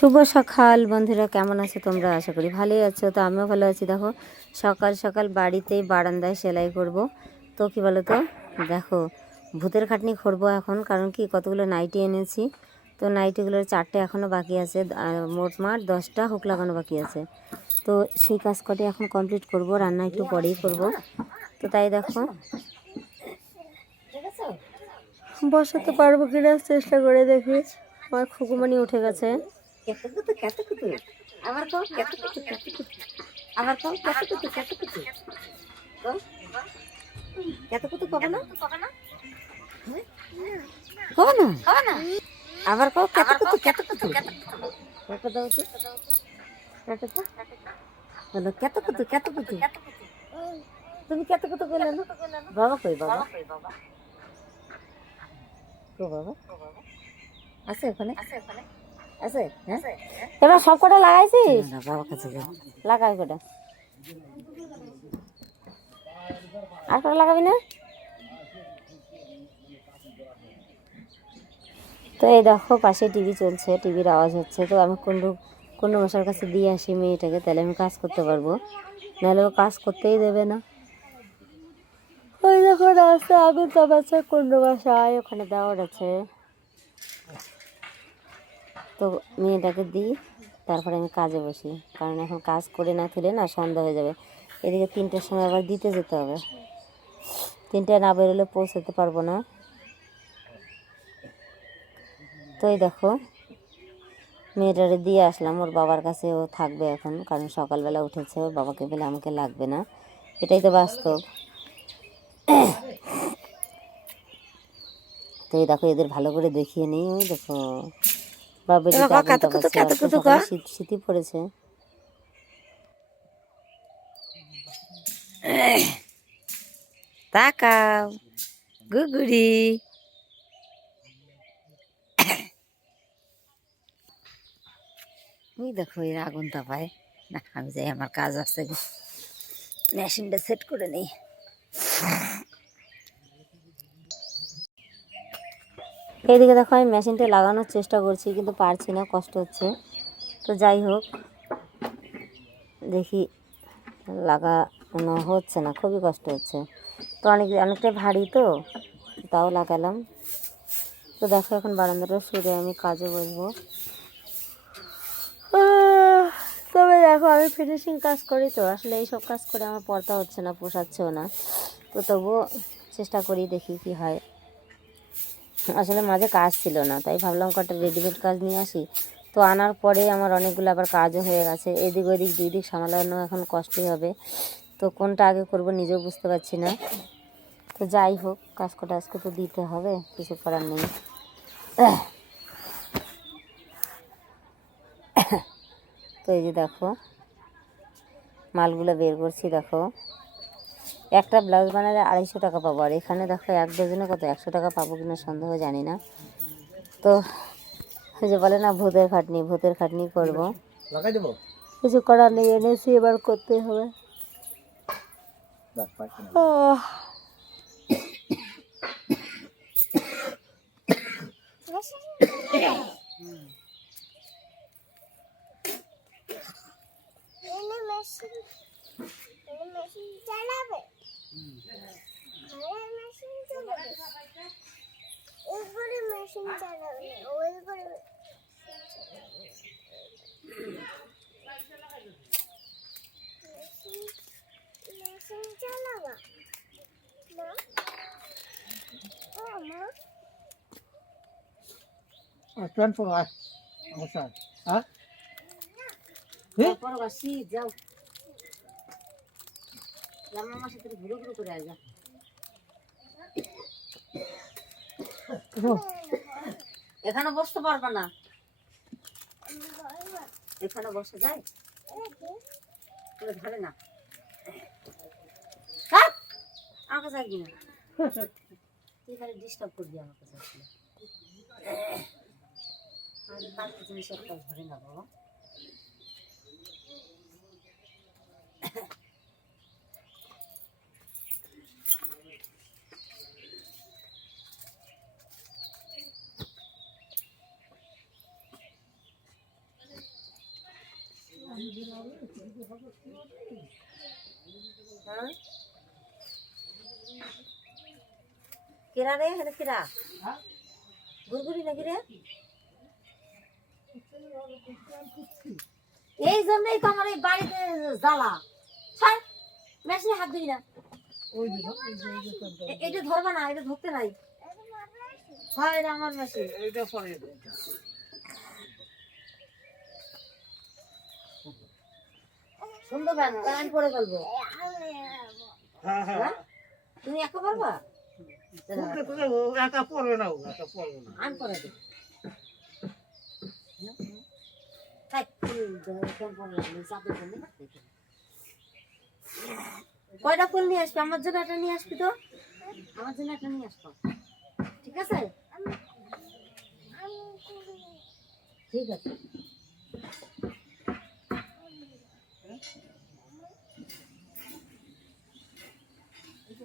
শুভ সকাল, বন্ধুরা। কেমন আছো তোমরা? আশা করি ভালোই আছো। তো আমিও ভালো আছি। দেখো, সকাল সকাল বাড়িতেই বারান্দায় সেলাই করব। তো কি বলো তো দেখো, ভূতের খাটনি করব এখন। কারণ কি? কতগুলো নাইটি এনেছি। তো নাইটিগুলোর চারটে এখনও বাকি আছে। আর মোট মাঠ দশটা হুক লাগানো বাকি আছে। তো সেই কাজ কটি এখন কমপ্লিট করব। রান্না একটু পরেই করব। তো তাই দেখো। বসাতে পারব কিনা? চেষ্টা করে দেখি। আমার খুকুমানি উঠে গেছে। কেতকুতু কেতকুতু। আবার কও কেতকুতু কেতকুতু। আবার কও কেতকুতু কেতকুতু। কও কেতকুতু কবে না? কবে না? কবে না? আবার কও কেতকুতু কেতকুতু। একটা দাও তো। একটা দাও বলো কেতকুতু কেতকুতু। তুমি কেতকুতু বললে না বাবা কই বাবা? কো বাবা? আছে ওখানে? আছে হ্যাঁ? এবার সব কটা লাগাইছিস? লাগাই কটা? আর কটা লাগাবি না? তো এই দেখো পাশে টিভি চলছে টিভির আওয়াজ হচ্ছে। তো আমি কোন কোন মশার কাছে দিয়ে আসি মেয়েটাকে তাহলে আমি কাজ করতে পারব। নাহলে ও কাজ করতেই দেবে না। ওই দেখো রাস্তা আমি তো আছে কুন্ডু বাসায় ওখানে দেওয়ার আছে। তো মেয়েটাকে দিই, তারপরে আমি কাজে বসি। কারণ এখন কাজ করে না তুলে না সন্ধ্যা হয়ে যাবে। এদিকে তিনটের সময় আবার দিতে যেতে হবে। তিনটে না বেরোলে পৌঁছাতে পারব না। তো এই দেখো, মেয়েটারে দিয়ে আসলাম। ওর বাবার কাছে ও থাকবে এখন, কারণ সকালবেলা উঠেছে। ওর বাবাকে পেলে আমাকে লাগবে না। এটাই তো বাস্তব। তো এই দেখো, এদের ভালো করে দেখিয়ে নিই। দেখো। শীত শীতই পড়েছে। তাকাও গুগুড়ি ওই দেখো এর আগুন তাপায় না আমি যাই আমার কাজ আছে মেশিনটা সেট করে নেই। এইদিকে দেখো, আমি মেশিনটা লাগানোর চেষ্টা করছি, কিন্তু পারছি না, কষ্ট হচ্ছে। তো যাই হোক, দেখি লাগানো হচ্ছে না, খুবই কষ্ট হচ্ছে। তো অনেক, অনেকটাই ভারী তো, তাও লাগালাম। তো দেখো, এখন বারান্দাটা সরে আমি কাজে বসবো। তবে দেখো, আমি ফিনিশিং কাজ করি তো, আসলে এইসব কাজ করে আমার পড়তা হচ্ছে না, পোষাচ্ছেও না। তো তবুও চেষ্টা করি দেখি কি হয়। আসলে মাঝে কাজ ছিল না, তাই ভাবলাম কটা রেডিমেড কাজ নিয়ে আসি। তো আনার পরে আমার অনেকগুলো আবার কাজও হয়ে গেছে, এদিক ওদিক দুই দিক সামলানো এখন কষ্টই হবে। তো কোনটা আগে করব নিজেও বুঝতে পারছি না। তো যাই হোক, কাজ কটা আজকে তো দিতে হবে, কিছু করার নেই। তো এই যে দেখো, মালগুলো বের করছি, দেখো। একটা ব্লাউজ বানালে আড়াইশো টাকা পাবো। আর এখানে দেখো এক ডজনে কত একশো টাকা পাবো কিনা সন্দেহ জানি না। তো যে বলে না ভূতের খাটনি ভূতের খাটনি করব। কিছু করার নেই এনেছি এবার করতে হবে। আহ, ট্রেন ফোন আয় অবশ্যই হ্যাঁ পরবা শীত যাও করে এখানে বসতে পারবে না। এখানে বসে যায় তোরে ধরে না! আমাকে যাবি না তুই ডিস্টার্ব করবি আমাকে বাড়িতে জিনিস একটা ধরে না বাবা কেরা রে হেলে কেরা গুরগুরি নাকি রে এই জন্যই তো আমার এই বাড়িতে জ্বালা। ছাড় মেশিনে হাত দিই না। এটা ধরবা না, এটা ধরতে নাই। হয় এটা আমার মেশিন? এইটা পরে। সুন্দর ব্যান আমি করে ফেলব হ্যাঁ। হ্যাঁ? তুমি একা পড়বে না ও একা পড়বে না। আমি জন্য দেখি। কয়টা ফুল নিয়ে আসবি? আমার জন্য একটা নিয়ে আসবি তো? আমার জন্য একটা নিয়ে আসব। ঠিক আছে? ঠিক আছে হ্যাঁ এই যে একটা পেন, এই। এই যে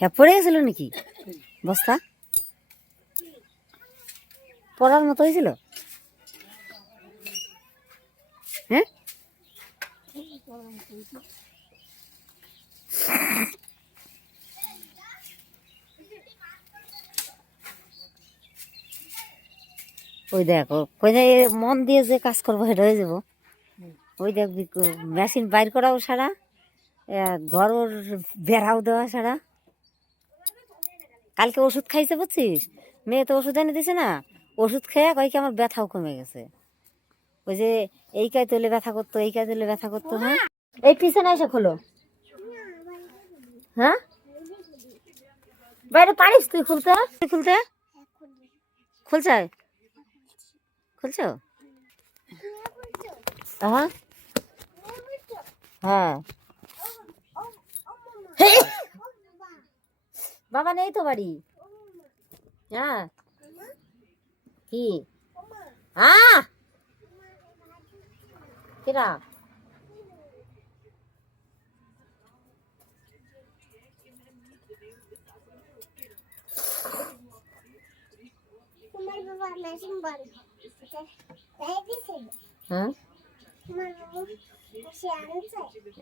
হ্যাঁ পড়ে গেছিল নাকি? বস্তা? পড়ার মতো হয়েছিল? হ্যাঁ? ওই দেখো, কই মন দিয়ে যে কাজ করব সেটা হয়ে যাব। ওই দেখ, মেশিন বাইর করাও সারা ঘর বেড়াও দেওয়া সারা। কালকে ওষুধ খাইছে, বুঝছিস? মেয়ে তো ওষুধ এনে দিছে না। ওষুধ খেয়ে কয় কি আমার ব্যথাও কমে গেছে। ওই যে এই কায় তুলে ব্যথা করতো এই কায় তুলে ব্যথা করতো হ্যাঁ? এই পিছনে এসে খোলো। হ্যাঁ? বাইরে পারিস তুই খুলতে? তুই খুলতে? খুলছে? খুলছো? হ্যাঁ? হ্যাঁ। বাবা নেই তো বাড়ি হ্যাঁ কি? হ্যাঁ কিরা? হ্যাঁ?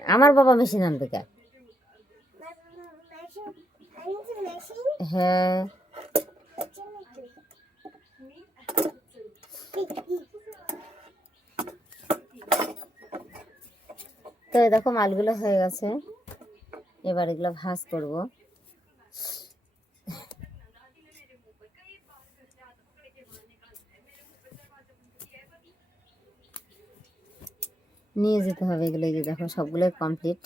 আমার বাবা মেশিন আনবে কে? হ্যাঁ তো দেখো মালগুলো হয়ে গেছে। এবার এগুলো ভাজ করব। নিয়ে যেতে হবে এগুলো দেখো সবগুলোই কমপ্লিট